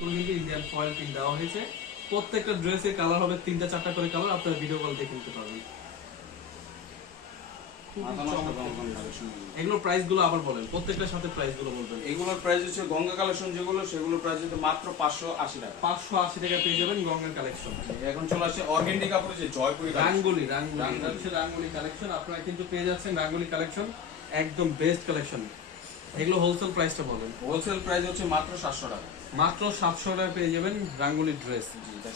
কিন্তু Indian foil print দেওয়া হয়েছে। প্রত্যেকটা ড্রেসের কালার হবে 3টা 4টা করে কালার, আপনারা ভিডিও কল দেখে নিতে পারবেন। এগুলোর প্রাইস গুলো আবার বলেন, প্রত্যেকটার সাথে প্রাইস গুলো বলবেন। এগুলোর প্রাইস হচ্ছে গঙ্গা কালেকশন যেগুলো, সেগুলোর প্রাইস হচ্ছে মাত্র 580 টাকা। 580 টাকা পেয়ে যাবেন গঙ্গার কালেকশন। এখন চলে আসছে অর্গেন্ডি কাপড়ে যে জয়পুরি রাঙ্গুলি রাঙ্গুলি কালেকশন, আপনারা কিন্তু পেয়ে যাচ্ছেন রাঙ্গুলি কালেকশন, একদম বেস্ট কালেকশন। এগুলো হোলসেল প্রাইসটা বলেন। হোলসেল প্রাইস হচ্ছে মাত্র 700 টাকা। মাত্র 700 টাকা পেয়ে যাবেন রাঙ্গুলি ড্রেস।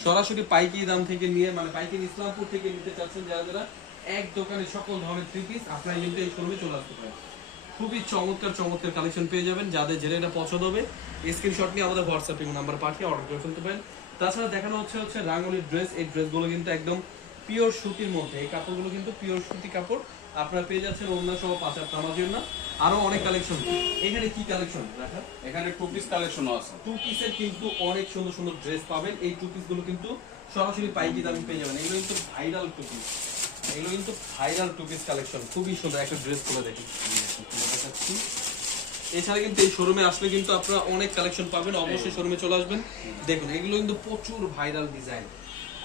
সরাসরি পাইকারি দাম থেকে নিয়ে, মানে পাইকারি ইসলামপুর থেকে নিতে চাচ্ছেন যারা যারা, এক দোকানে সকল ধরনের 3 পিস আপনারা কিন্তু এই শোরুমে চলে আসতে পারেন। খুবই চমৎকার চমৎকার কালেকশন পেয়ে যাবেন। যাদের যেটা এটা পছন্দ হবে স্ক্রিনশট নিয়ে আমাদের হোয়াটসঅ্যাপে নাম্বার পাঠিয়ে অর্ডার করে ফেলতে পারেন। তাছাড়া দেখানো হচ্ছে রাঙ্গুলির ড্রেস। এই ড্রেসগুলো কিন্তু একদম পিওর সুতির মধ্যে, এই কাপড়গুলো কিন্তু পিওর সুতি কাপড়। আপনারা পেয়ে যাচ্ছেন ওড়না সহ 5 হাত নামার জন্য। আরো অনেক কালেকশন। এখানে কি কালেকশন রাখা? এখানে 2 পিস কালেকশনও আছে। 2 পিসের কিন্তু অনেক সুন্দর সুন্দর ড্রেস পাবেন। এই 2 পিস গুলো কিন্তু সরাসরি পাইকারি দামে পেয়ে যাবেন। এগুলো কিন্তু ভাইরাল 2 পিস, এগুলো কিন্তু ভাইরাল 2 পিস কালেকশন। খুবই সুন্দর একটা ড্রেস খুলে দেখি। এছাড়া কিন্তু এই শোরুমে আসলে কিন্তু আপনারা অনেক কালেকশন পাবেন। অবশ্যই শোরুমে চলে আসবেন। দেখুন এগুলো কিন্তু প্রচুর ভাইরাল ডিজাইন,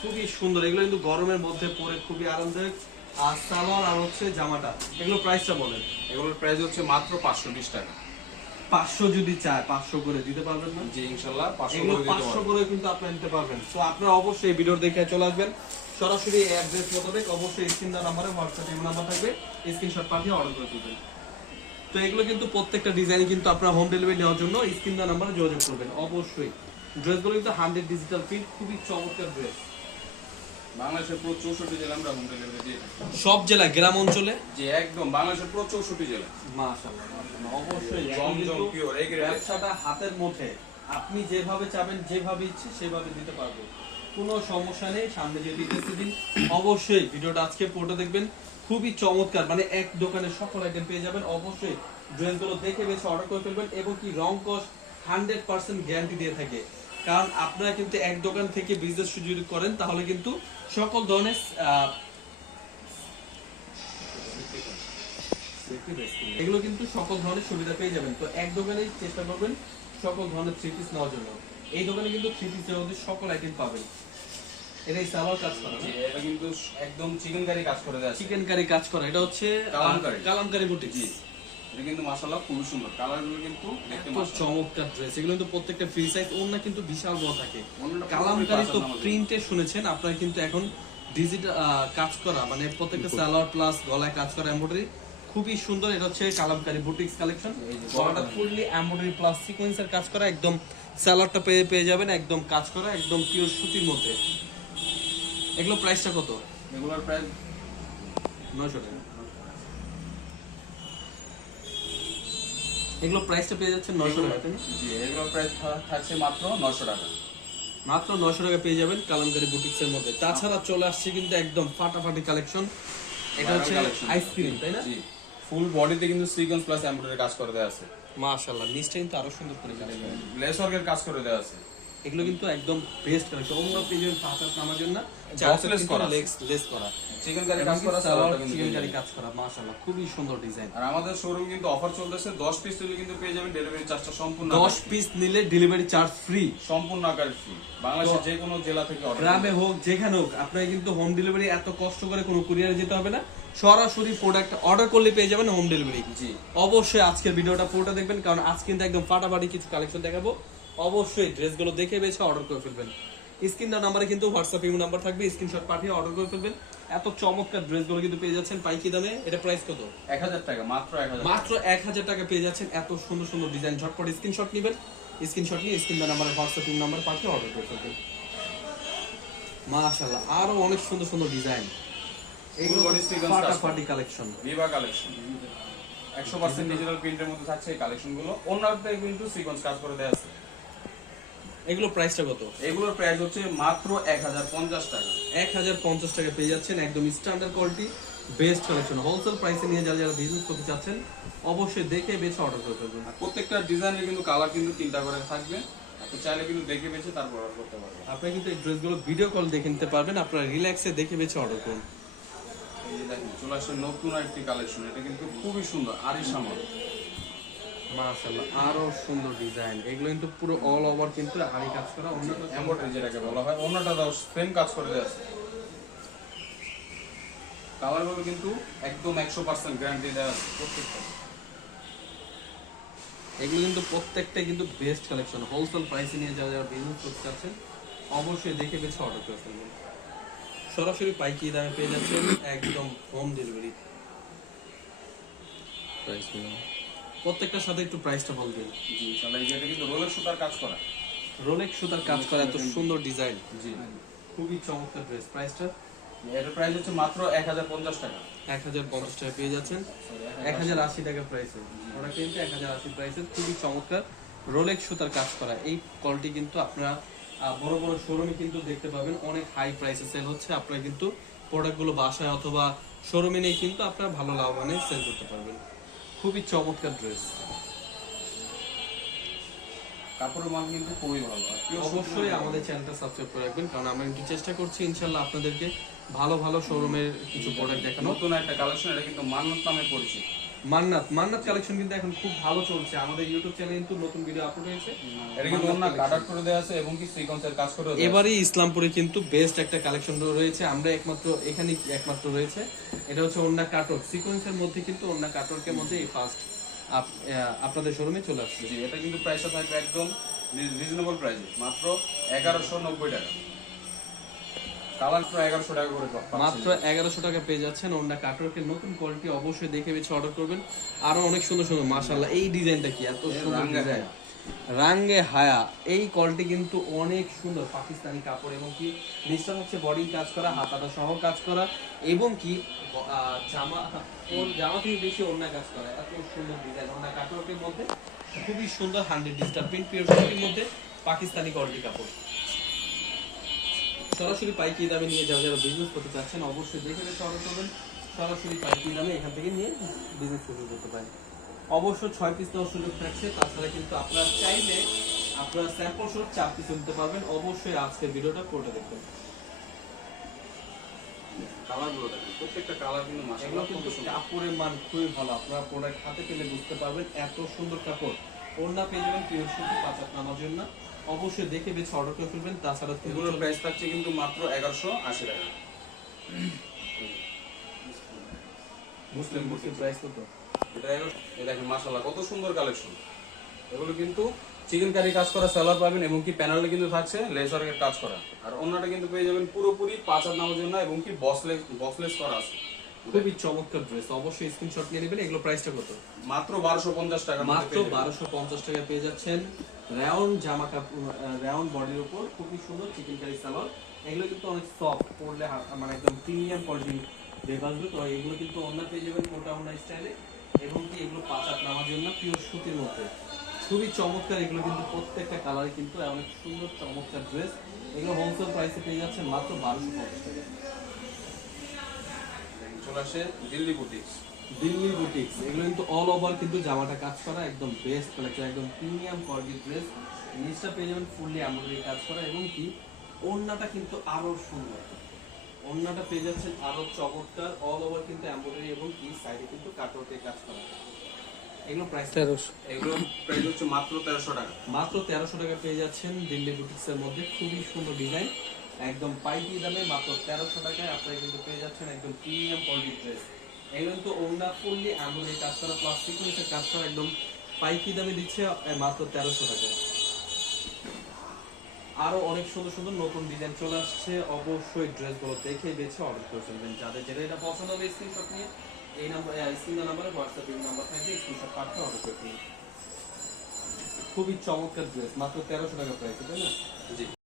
খুবই সুন্দর। এগুলো কিন্তু গরমের মধ্যে পরে খুবই আরামদায়ক। আর সালোয়ার আর হচ্ছে জামাটা, এগুলো প্রাইসটা বলেন। এগুলোর প্রাইস হচ্ছে মাত্র 520 টাকা। 500 যদি চায় 500 করে দিতে পারবেন না? জি ইনশাআল্লাহ 500 এগুলো করে দিতে 500 পারবো। করে কিন্তু আপনারা নিতে পারবেন। তো আপনারা অবশ্যই ভিডিও দেখে চলে আসবেন। সরাসরি অ্যাড্রেস মোতাবেক অবশ্যই স্ক্রিন দেওয়া নাম্বারে হোয়াটসঅ্যাপ নাম্বার থাকবে, স্ক্রিনশট পাঠিয়ে অর্ডার করে দিবেন। তো এগুলো কিন্তু প্রত্যেকটা ডিজাইন কিন্তু আপনারা হোম ডেলিভারি নেওয়ার জন্য স্ক্রিন দেওয়া নাম্বারে যোগাযোগ করবেন অবশ্যই। ড্রেসগুলো কিন্তু 100 ডিজিটাল প্রিন্ট, খুবই চমৎকার ড্রেস। বাংলাদেশের পুরো 64 জেলা আমরা হোম ডেলিভারি দিয়ে থাকি। সব জেলা, গ্রাম অঞ্চলে? জি একদম বাংলাদেশের পুরো 64 জেলা। মাশাআল্লাহ মাশাআল্লাহ, অবশ্যই জমজম পিওর এই গ্রেড। ব্যবসাটা হাতের মধ্যে, আপনি যেভাবে চাবেন যেভাবে ইচ্ছে সেভাবে দিতে পারবো, কোনো সমস্যা নেই। সামনে যে দিতেছে দিন, অবশ্যই ভিডিওটা আজকে পুরোটা দেখবেন। খুবই চমৎকার, মানে এক দোকানে সকল আইটেম পেয়ে যাবেন। অবশ্যই ড্রেসগুলো দেখে বেছে অর্ডার করে ফেলবেন। এবং কি রং কস্ট 100% গ্যারান্টি দিয়ে থাকে। কারণ আপনারা কিন্তু এক দোকান থেকে বিজনেস যদি করেন তাহলে কিন্তু সকল ধরনের এগুলো কিন্তু সকল ধরনের সুবিধা পেয়ে যাবেন। তো এক দোকানেই চেষ্টা করবেন সকল ধরনের 3 পিস নেওয়ার জন্য। এই দোকানে কিন্তু 3 পিস এর মধ্যে সকল আইটেম পাবেন। এটা এই সালোয়ার কাজ করা, জি এটা কিন্তু একদম চিকেন কারি কাজ করে দেয়া আছে। চিকেন কারি কাজ করা, এটা হচ্ছে কালামকারী বুটিক। জি এটা কিন্তু মাশাআল্লাহ খুব সুন্দর, কালারগুলো কিন্তু দেখতে খুব চমৎকার ড্রেস। এগুলো কিন্তু প্রত্যেকটা ফ্রি সাইজ, ওন্না কিন্তু বিশাল বড় থাকে। কালামকারী তো প্রিন্টে শুনেছেন, আপনারা কিন্তু এখন ডিজিটাল কাজ করা, মানে প্রত্যেকটা সালোয়ার প্লাস গলায় কাজ করা এমব্রয়ডারি, খুবই সুন্দর। এটা হচ্ছে কালামকারী বুটিক্স কালেকশন। গলাটা ফুললি এমব্রয়ডারি প্লাস সিকোয়েন্সের কাজ করা, একদম সালোয়ারটা পেয়ে যাবেন একদম কাজ করা, একদম পিওর সুতির মধ্যে। এগুলো প্রাইসটা কত? এগুলোর প্রাইস 900 টাকা। এগুলো প্রাইসটা পেয়ে যাচ্ছেন 900 টাকা। জি এগুলোর প্রাইস থাকছে মাত্র 900 টাকা। মাত্র 900 টাকা পেয়ে যাবেন কালামকারী বুটিক্স এর মধ্যে। তাছাড়া চলে আসছে কিন্তু একদম ফাটাফাটি কালেকশন। এটা হচ্ছে আইসক্রিম, তাই না? জি ফুল বডিতে কিন্তু সিকোয়েন্স প্লাস এমব্রয়ডারি কাজ করে দেয়া আছে। মাশাআল্লাহ, নিচটা কিন্তু আরো সুন্দর করে কাজ করা। লেস ওয়ার্কের কাজ করে দেয়া আছে। এগুলো কিন্তু একদম বেস্ট কালেকশন। অন্য পেজের পাঁচাত নামার জন্য চার্জলেস করা, লেস করা, চিকেন কারি কাজ করা, সালোয়ারটা কিন্তু চিকেন কারি কাজ করা। মাশাআল্লাহ, খুবই সুন্দর ডিজাইন। আর আমাদের শোরুম কিন্তু অফার চলতেছে, 10 পিস নিলে কিন্তু পেয়ে যাবেন ডেলিভারি চার্জটা সম্পূর্ণ। 10 পিস নিলে ডেলিভারি চার্জ ফ্রি, সম্পূর্ণ আকারে ফ্রি। বাংলাদেশের যে কোনো জেলা থেকে অর্ডার, গ্রামে হোক যেখানে হোক, আপনারা কিন্তু হোম ডেলিভারি এত কষ্ট করে কোনো কুরিয়ারে যেতে হবে না। সরাসরি প্রোডাক্ট অর্ডার করলে পেয়ে যাবেন হোম ডেলিভারি। জি অবশ্যই আজকের ভিডিওটা পুরোটা দেখবেন, কারণ আজ কিন্তু একদম ফাটাফাটি কিছু কালেকশন দেখাবো। অবশ্যই ড্রেসগুলো দেখে বেছে অর্ডার করে ফেলবেন। স্ক্রিন দেওয়া নাম্বারে কিন্তু হোয়াটসঅ্যাপ ইমো নাম্বার থাকবে, স্ক্রিনশট পাঠিয়ে অর্ডার করে ফেলবেন। এত চমৎকার ড্রেসগুলো কিন্তু পেয়ে যাচ্ছেন পাইকারি দামে। এটা প্রাইস কত? 1000 টাকা, মাত্র 1000। মাত্র 1000 টাকা পেয়ে যাচ্ছেন এত সুন্দর সুন্দর ডিজাইন। ঝটপট স্ক্রিনশট নেবেন, স্ক্রিনশট নিয়ে স্ক্রিন দেওয়া নাম্বারে হোয়াটসঅ্যাপ ইমো নাম্বার পাঠিয়ে অর্ডার করে ফেলবেন। মাশাআল্লাহ, আরো অনেক সুন্দর সুন্দর ডিজাইন। এগুলো ফাটাফাটি কালেকশন, ভিভা কালেকশন 100% ডিজিটাল প্রিন্টের মধ্যে থাকছে এই কালেকশনগুলো। অন্যতে কিন্তু সিকোয়েন্স কাজ করে দেয়া আছে। এগুলো প্রাইসটা কত? এগুলোর প্রাইস হচ্ছে মাত্র 1050 টাকা। 1050 টাকা পেয়ে যাচ্ছেন একদম standard quality best collection. Wholesale প্রাইসে নিয়ে যারা যারা বিজনেস করতে চাচ্ছেন অবশ্যই দেখে বেছে অর্ডার করে ফেলবেন। প্রত্যেকটা ডিজাইনের কিন্তু কালার কিন্তু 3টা করে থাকবে, আপনি চাইলে কিন্তু দেখে বেছে তারপর অর্ডার করতে পারবেন। আপনি কিন্তু এই ড্রেসগুলো ভিডিও কল দেখে নিতে পারবেন, আপনারা রিল্যাক্সে দেখে বেছে অর্ডার করুন। এই যে দেখেন চলে আসছে নতুন একটি কালেকশন, এটা কিন্তু খুবই সুন্দর, আরিশামল। মাশাআল্লাহ, আরো সুন্দর ডিজাইন। এগুলো কিন্তু পুরো অল ওভার কিন্তু আরি কাজ করা, অন্যান্য এমব্রয়ডারি যেটাকে বলা হয়, অন্যটাও সেম কাজ করে দেওয়া আছে। কালারগুলো কিন্তু একদম 100% গ্যারান্টি দেওয়া আছে প্রত্যেকটা। এগুলো কিন্তু প্রত্যেকটা কিন্তু বেস্ট কালেকশন। হোলসেল প্রাইসে নিয়ে যারা যারা বিজনেস করতে চাচ্ছেন অবশ্যই দেখে বেছে অর্ডার করে ফেলবেন। সরাসরি পাইকারি দামে পেয়ে যাচ্ছেন, একদম হোম ডেলিভারি। প্রাইস প্রত্যেকটার সাথে একটু প্রাইসটা বলবেন। জি ইনশাআল্লাহ। এই যে এটা কিন্তু রোলের সুতার কাজ করা। রোলেক্স সুতার কাজ করা, এত সুন্দর ডিজাইন, জি খুবই চমৎকার ড্রেস। প্রাইসটা এটার প্রাইস হচ্ছে মাত্র 1050 টাকা। 1050 টাকা পেয়ে যাচ্ছেন, 1080 টাকা প্রাইসে। ওটা কিন্তু 1080 প্রাইসে, খুবই চমৎকার রোলেক্স সুতার কাজ করা। এই কোয়ালিটি কিন্তু আপনারা বড় বড় শোরুমে কিন্তু দেখতে পাবেন, অনেক হাই প্রাইসে সেল হচ্ছে। আপনারা কিন্তু প্রোডাক্টগুলো বাসায় অথবা শোরুমে নিয়ে কিন্তু আপনারা ভালো লাভবানে সেল করতে পারবেন। খুবই চমৎকার ড্রেস। কাপড়ের মান কিন্তু খুবই ভালো। আর pure অবশ্যই আমাদের চ্যানেলটা সাবস্ক্রাইব করে রাখবেন, কারণ আমরা কিন্তু চেষ্টা করছি ইনশাল্লাহ আপনাদেরকে ভালো ভালো শোরুমের কিছু প্রোডাক্ট দেখানো। নতুন একটা কালেকশন, এটা কিন্তু মান্নাত নামে পরিচিত। মান্নাত কালেকশন কিন্তু এখন খুব ভালো চলছে। আমাদের ইউটিউব চ্যানেলে কিন্তু নতুন ভিডিও আপলোড হয়েছে। এটা কিন্তু অন্য কাটার করে দেওয়া আছে এবং কি সিকোয়েন্সের কাজ করে দেওয়া আছে। এবারে ইসলামপুরে কিন্তু বেস্ট একটা কালেকশন রয়েছে, আমরা এখানে একমাত্র রয়েছে। এটা হচ্ছে ওন্না কাটক সিকোয়েন্সের মধ্যে, কিন্তু ওন্না কাটকের মধ্যে এই ফার্স্ট আপনাদের শোরুমে চলে আসছে। জি এটা কিন্তু প্রাইসটা থাকবে একদম রিজনেবল প্রাইসে, মাত্র 1190 টাকা। কালার তো 1100 টাকা করে পাচ্ছেন। মাত্র 1100 টাকা পেয়ে যাচ্ছেন ওন্না কাটকের নতুন কোয়ালিটি। অবশ্যই দেখে বেছে অর্ডার করবেন। আরো অনেক সুন্দর সুন্দর, মাশাআল্লাহ এই ডিজাইনটা কি এত সুন্দর ডিজাইন, রাঙ্গে হায়া। এই কোয়ালিটি কিন্তু অনেক সুন্দর, পাকিস্তানি কাপড় এবং কি নিচটা হচ্ছে বডি কাজ করা, হাতাটা সহ কাজ করা এবং কি জামা থেকে বেশি ওন্না কাজ করা। এত সুন্দর ডিজাইন ওন্না কাটওয়ার্কের মধ্যে, খুবই সুন্দর 100 ডিজিটাল প্রিন্ট পিওর সুতির মধ্যে পাকিস্তানি কোয়ালিটি কাপড়। সরাসরি পাইকারি দামে নিয়ে যারা বিজনেস করতে চাচ্ছেন অবশ্যই দেখে বেছে অর্ডার করবেন। সরাসরি পাইকারি দামে এখান থেকে নিয়ে বিজনেস শুরু করতে পারেন। অবশ্য 6 পিস নেওয়ার সুযোগ থাকছে। তাছাড়া কিন্তু আপনারা চাইলে আপনারা স্যাম্পল স্বরূপ 4 পিস নিতে পারবেন। অবশ্যই আজকের ভিডিওটা পুরোটা দেখবেন। কালারগুলো দেখুন, প্রত্যেকটা কালার কিন্তু এগুলো মাশাআল্লাহ কিন্তু খুব সুন্দর। কাপড়ের মান খুবই ভালো। আপনারা প্রোডাক্ট হাতে পেলে বুঝতে পারবেন এত সুন্দর কাপড়। ওড়না পেয়ে যাবেন পিওর সুতি, 5 হাত নামার জন্য। অবশ্যই দেখে বেছে অর্ডার করে ফেলবেন। তাছাড়া এগুলোর প্রাইস থাকছে কিন্তু মাত্র 1180 টাকা। মুসলিম প্রাইস কত? এটা এই দেখেন মাশাআল্লাহ কত সুন্দর কালেকশন। এগুলো কিন্তু চিকেন কারি কাজ করা সেলার পাবেন এবং কি প্যানেলে কিন্তু থাকছে লেসারের কাজ করা। আর অন্যটা কিন্তু পেয়ে যাবেন পুরোপুরি 5 হাত নামার জন্য এবং কি বসলেস করা আছে। খুবই চমৎকার ড্রেস। অবশ্যই স্ক্রিনশট নিয়ে নেবেন। এগুলো প্রাইসটা কত? মাত্র 1250 টাকা। মাত্র 1250 টাকা পেয়ে যাচ্ছেন রাউন্ড জামা কাপড়, রাউন্ড বডির উপর খুবই সুন্দর চিকেন কারি সালোয়ার। এগুলো কিন্তু অনেক সফট, পরলে মানে একদম প্রিমিয়াম কোয়ালিটি বেবাসগুলো। তো এগুলো কিন্তু অন্য পেয়ে যাবেন মোটা অন্য স্টাইলে এবং কি এগুলো 5 হাত নামার জন্য পিওর সুতির মধ্যে। খুবই চমৎকার। এগুলো কিন্তু প্রত্যেকটা কালারে কিন্তু অনেক সুন্দর চমৎকার ড্রেস। এগুলো হোলসেল প্রাইসে পেয়ে যাচ্ছেন মাত্র 1250 টাকা। চলে আসে দিল্লি বুটিক্স। দিল্লি বুটিক্স, এগুলো কিন্তু অল ওভার কিন্তু জামাটা কাজ করা, একদম বেস্ট কালেকশন, একদম প্রিমিয়াম কোয়ালিটির ড্রেস। নিচটা পেয়ে যাবেন ফুললি এমব্রয়ডারি কাজ করা এবং কি ওড়নাটা কিন্তু আরো সুন্দর। ওড়নাটা পেয়ে যাচ্ছেন আরো চমৎকার, অল ওভার কিন্তু এমব্রয়ডারি এবং কি সাইডে কিন্তু কাটওয়ার্কের কাজ করা। এগুলো প্রাইস 1300। এগুলো প্রাইস হচ্ছে মাত্র 1300 টাকা। মাত্র 1300 টাকা পেয়ে যাচ্ছেন দিল্লি বুটিক্সের মধ্যে। খুবই সুন্দর ডিজাইন, একদম পাইকারি দামে মাত্র 1300 টাকায় আপনারা কিন্তু পেয়ে যাচ্ছেন একদম প্রিমিয়াম কোয়ালিটির ড্রেস। এগুলো কিন্তু ওড়না ফুললি এমব্রয়ডারি কাজ করা প্লাস সিকোয়েন্সের কাজ করা, একদম পাইকারি দামে দিচ্ছে মাত্র 1300 টাকায়। আরো অনেক সুন্দর সুন্দর নতুন ডিজাইন চলে আসছে। অবশ্যই ড্রেসগুলো দেখে বেছে অর্ডার করে ফেলবেন। যাদের যেটা এটা পছন্দ হবে স্ক্রিনশট নিয়ে এই নাম্বার, স্ক্রিন নাম্বারে হোয়াটসঅ্যাপ নাম্বার থাকবে, স্ক্রিনশট পাঠিয়ে অর্ডার করে ফেলবেন। খুবই চমৎকার ড্রেস, মাত্র 1300 টাকা প্রাইস, তাই না? জি।